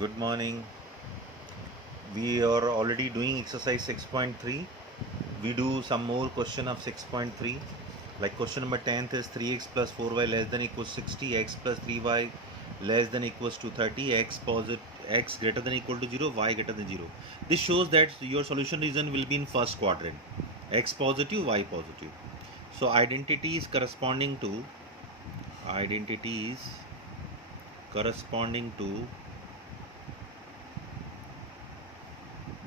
Good morning. We are already doing exercise 6.3. We do some more question of 6.3. Like question number 10th is 3x plus 4y less than equals 60, x plus 3y less than equals to 30, x greater than equal to 0, y greater than 0. This shows that your solution region will be in first quadrant. X positive, y positive. So identities corresponding to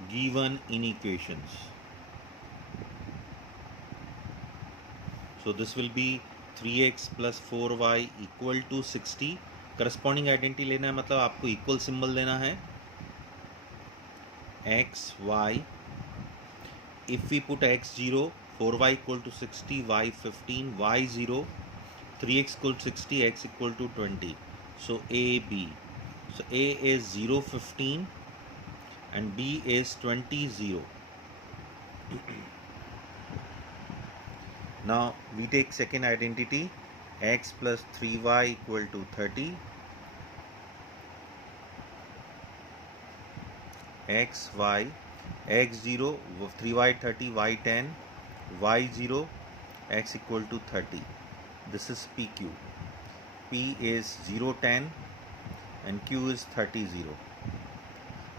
given inequations. So this will be 3x plus 4y equal to 60. Corresponding identity लेना है, मतलब आपको equal symbol देना है. x y, if we put x 0, 4y equal to 60, y 15, y 0, 3x equal to 60, x equal to 20. So a b. So a is 0 15 and b is 20 0. Now we take second identity, x plus 3y equal to 30, x y, x 0, 3y 30, y 10, y 0, x equal to 30. This is pq. P is 0 10 and q is 30 0.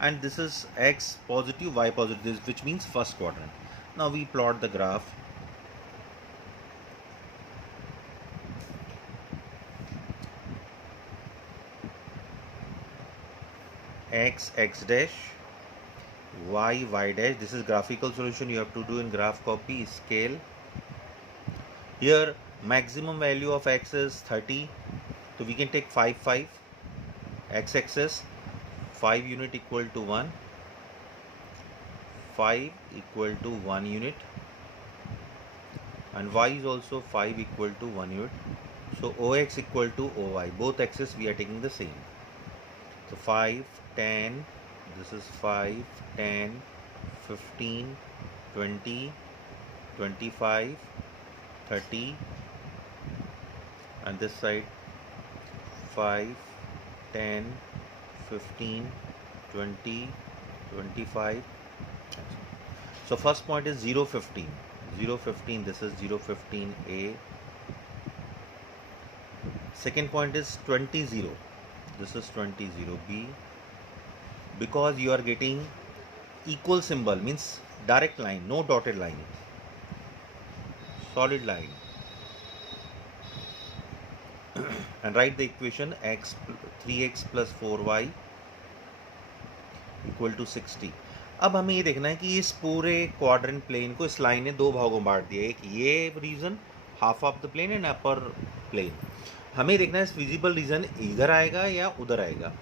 And this is x positive, y positive, which means first quadrant. Now we plot the graph. X dash, y dash. This is graphical solution you have to do in graph copy, scale. Here maximum value of x is 30, so we can take 5 5. X axis 5 unit equal to 1, 5 equal to 1 unit, and y is also 5 equal to 1 unit. So ox equal to oy, both axes we are taking the same. So 5 10, this is 5 10 15 20 25 30, and this side 5 10 15 20 25. So first point is 0 15, 0 15, this is 0 15 a. Second point is 20 0, this is 20 0 b. Because you are getting equal symbol, means direct line, no dotted line, solid line. And write the equation, 3x plus 4y equal to 60. अब हमें ये देखना है कि इस पूरे quadrant plane को, इस लाइन ने दो भागों में बांट दिया. एक ये region, half of the plane and upper plane. हमें देखना है इस विजिबल रीजन इधर आएगा या उधर आएगा.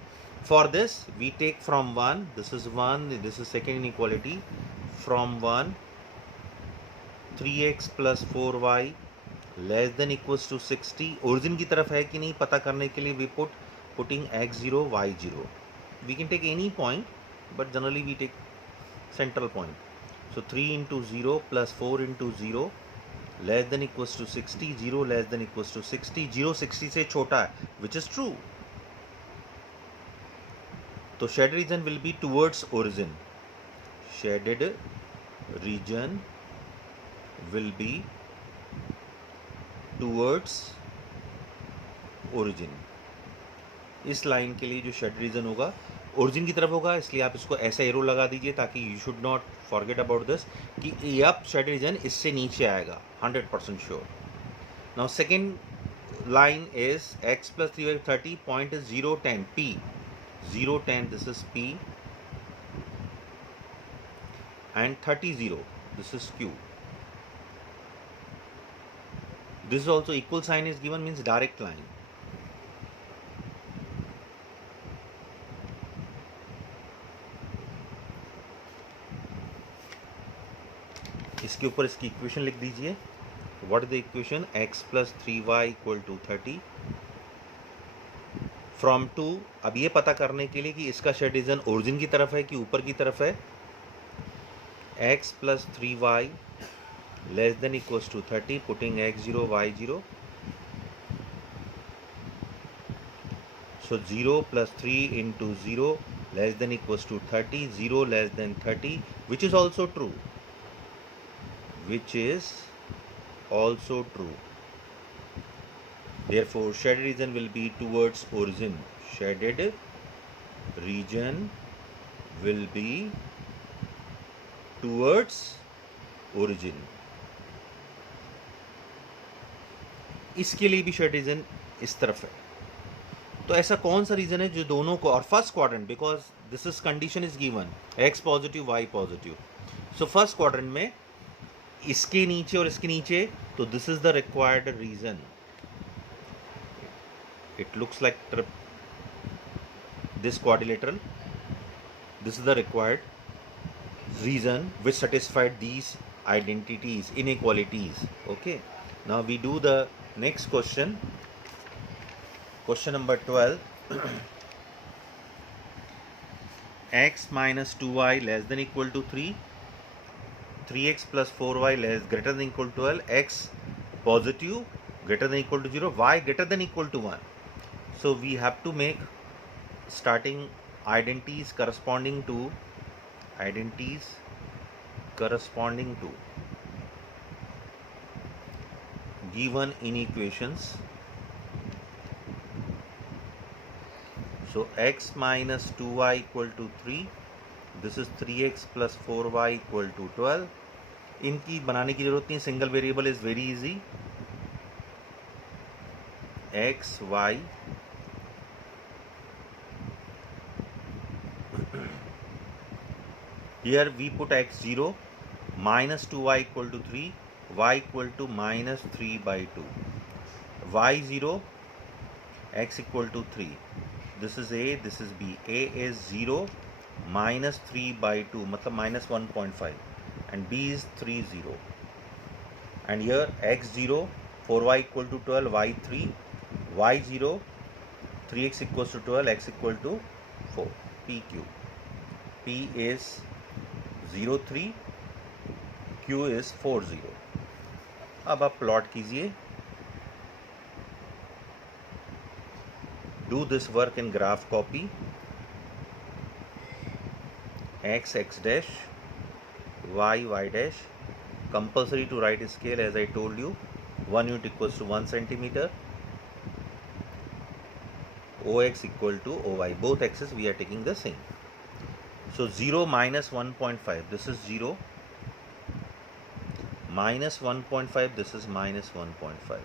For this we take from 1, this is 1, this is second inequality. From 1, 3x plus 4y less than equals to 60. Origin की तरफ है कि नहीं पता करने के लिए we putting x 0 y 0. We can take any point, but generally we take central point. So 3 into 0 plus 4 into 0 less than equals to 60, 0 less than equals to 60, 0 60 से छोटा है, which is true. तो shaded region will be towards origin. Shaded region will be towards origin. इस line के लिए जो shade reason होगा origin की तरफ होगा, इसलिए आप इसको ऐसा एरो लगा दीजिए ताकि you should not forget about this कि अब शेड रीजन इससे नीचे आएगा, 100% sure. Now second line is x plus 3y 30, point is 0 10 p, 0 10, this is p, and 30 0, this is q. This is also equal sign is given, means direct line. इसके ऊपर इसकी equation लिख दीजिए. What is the equation, x plus 3y equal to 30 from 2. अब ये पता करने के लिए कि इसका शेड रीजन ओरिजिन की तरफ है कि ऊपर की तरफ है. x plus 3y less than equals to 30, putting x 0 y 0. So 0 plus 3 into 0 less than equals to 30, 0 less than 30, which is also true. Which is also true. Therefore, shaded region will be towards origin. Shaded region will be towards origin. इसके लिए भी shade reason इस तरफ है. तो ऐसा कौन सा रीजन है जो दोनों को, और first quadrant, because this is condition is given X positive Y positive. So first quadrant में इसके नीचे और इसके नीचे, तो this is the required region. It looks like this quadrilateral. This is the required reason which satisfied these identities, inequalities. Okay, now we do the next question. Question number 12. X minus 2y less than equal to 3, 3x plus 4y less greater than equal to 12, x positive greater than equal to 0, y greater than equal to 1. So we have to make starting identities corresponding to given inequations. So x minus 2y equal to 3, this is 3x plus 4y equal to 12. इनकी बनाने की जरूरत नहीं, single variable is very easy. x y here we put x0 minus 2y equal to 3, y equal to minus 3 by 2, y0 x equal to 3, this is a, this is b. A is 0 minus 3 by 2 मतलब minus 1.5, and b is 3 0, and here x0 4y equal to 12, y3, y0 3x equals to 12, x equal to 4, pq. p is 0 3, q is 4 0. अब आप plot कीजिए. Do this work in graph copy. X x dash, y y dash. Compulsory to write scale, as I told you. 1 unit equals to 1 centimeter. Ox equal to oy. Both x's we are taking the same. So 0 minus 1.5, this is 0, minus 1.5, this is minus 1.5.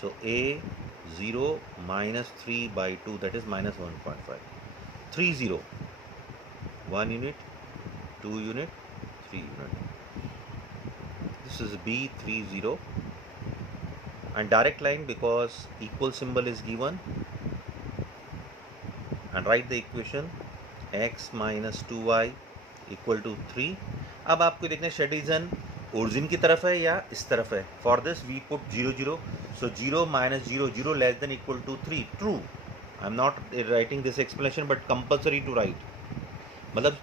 So a 0 minus 3 by 2, that is minus 1.5. 3 0, 1 unit, 2 unit, 3 unit. This is b 3 0, and direct line because equal symbol is given, and write the equation x minus 2y equal to 3. अब आपको देखना है shade reason origin की तरफ है या इस तरफ है. For this we put 0 0, so 0 minus 0, 0 less than equal to 3, true. I am not writing this explanation but compulsory to write. मतलब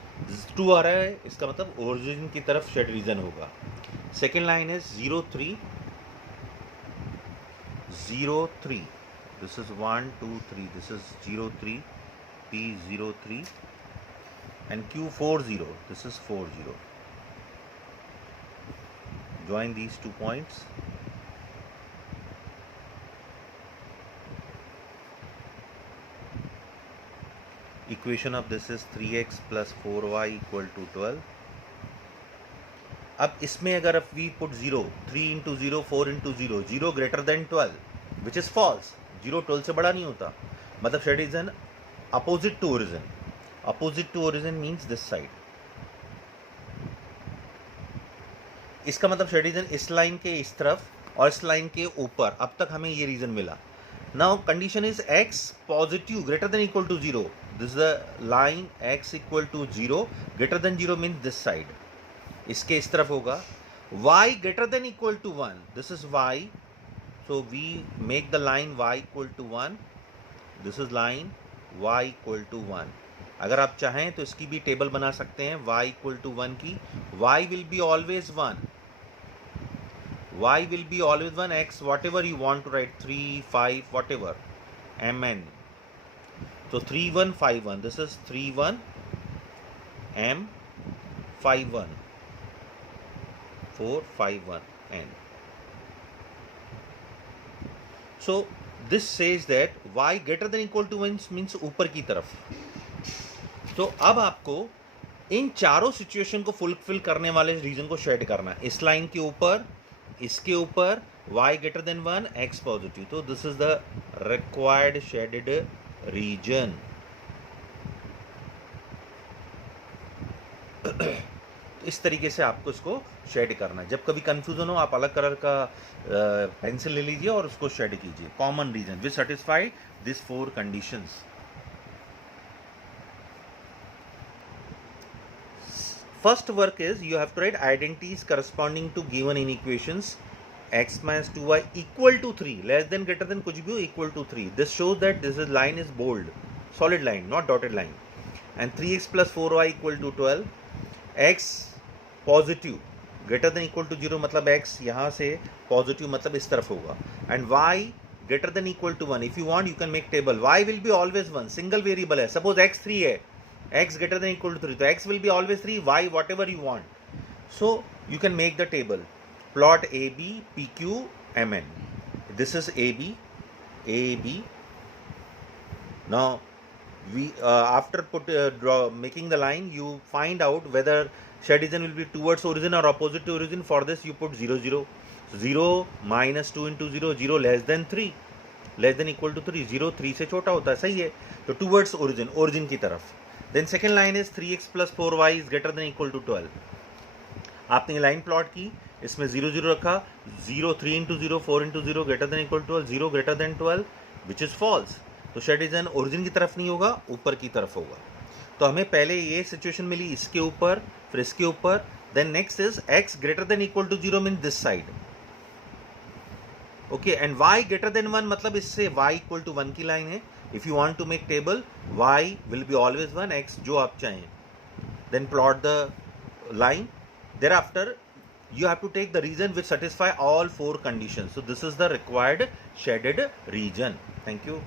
2 आ रहा है, इसका मतलब ओरिजिन की तरफ शेड रीजन होगा. Second line is 0 3, 0 3, this is 1 2 3, this is 0 3, p 0 3, and q 4 0, this is 4 0. Join these 2 points. Equation of this is 3x plus 4y equal to 12. अब इसमें अगर we put 0, 3 into 0, 4 into 0, 0 greater than 12, which is false. 0 12 से बड़ा नहीं होता. मतलब shade region opposite to origin. Opposite to origin means this side. इसका मतलब शेड रीजन इस लाइन के इस तरफ और इस लाइन के ऊपर. अब तक हमें ये रीजन मिला. Now condition is x positive greater than equal to 0. This the line x equal to 0, greater than 0 means this side, इसके इस तरफ होगा. y greater than equal to 1, this is y, so we make the line y equal to 1. This is line y equal to 1. अगर आप चाहें तो इसकी भी टेबल बना सकते हैं y इक्वल टू 1 की. y will be always 1, y will be always 1, x whatever you want to write, 3 5 whatever, mn. So 3 1 5 1. This is 3 1 M 5 1 4 5 1 N. So this says that y greater than equal to 1 means ऊपर की तरफ. तो अब आपको इन चारों situation को fulfil करने वाले रीजन को शेड करना है. इस लाइन के ऊपर, इसके ऊपर y greater than 1 x positive. तो this is the required shaded region. इस तरीके से आपको इसको शेड करना है. जब कभी कंफ्यूजन हो आप अलग कलर का पेंसिल ले लीजिए और उसको शेड कीजिए. Common region which satisfy this 4 conditions. First work is you have to write identities corresponding to given inequations x minus 2y equal to 3 less than greater than कुछ भी हो equal to 3. This shows that this is line is bold, solid line, not dotted line. And 3x plus 4y equal to 12. x positive greater than equal to 0 मतलब x यहाँ से positive मतलब इस तरफ होगा. And y greater than equal to 1. If you want you can make table. y will be always 1. Single variable है. Suppose x 3 है. x greater than equal to 3. So x will be always 3, y whatever you want. So you can make the table. Plot AB, PQ, MN. This is AB, AB. Now we after making the line, you find out whether shed region will be towards origin or opposite to origin. For this you put 0 0. So 0 minus 2 into 0, 0 less than 3. Less than equal to 3. 0 3 से छोटा होता है. सही है. तो towards origin, origin की तरफ. Then second line is 3x plus 4y is greater than equal to 12. आपने ये लाइन प्लॉट की, इसमें 0 0 रखा. 0 3 into 0 4 into 0 greater than equal to 12. 0 greater than 12 which is false. तो शेड रीजन ओरिजिन की तरफ नहीं होगा, ऊपर की तरफ होगा. तो हमें पहले ये सिचुएशन मिली इसके ऊपर, फिर इसके ऊपर. Then next is x greater than equal to 0 mean this side. Okay. And y greater than 1 मतलब इससे y equal to 1 की लाइन है. If you want to make table, y will be always 1, x जो आप चाहें. Then plot the line. Thereafter, you have to take the region which satisfy all 4 conditions. So this is the required shaded region. Thank you.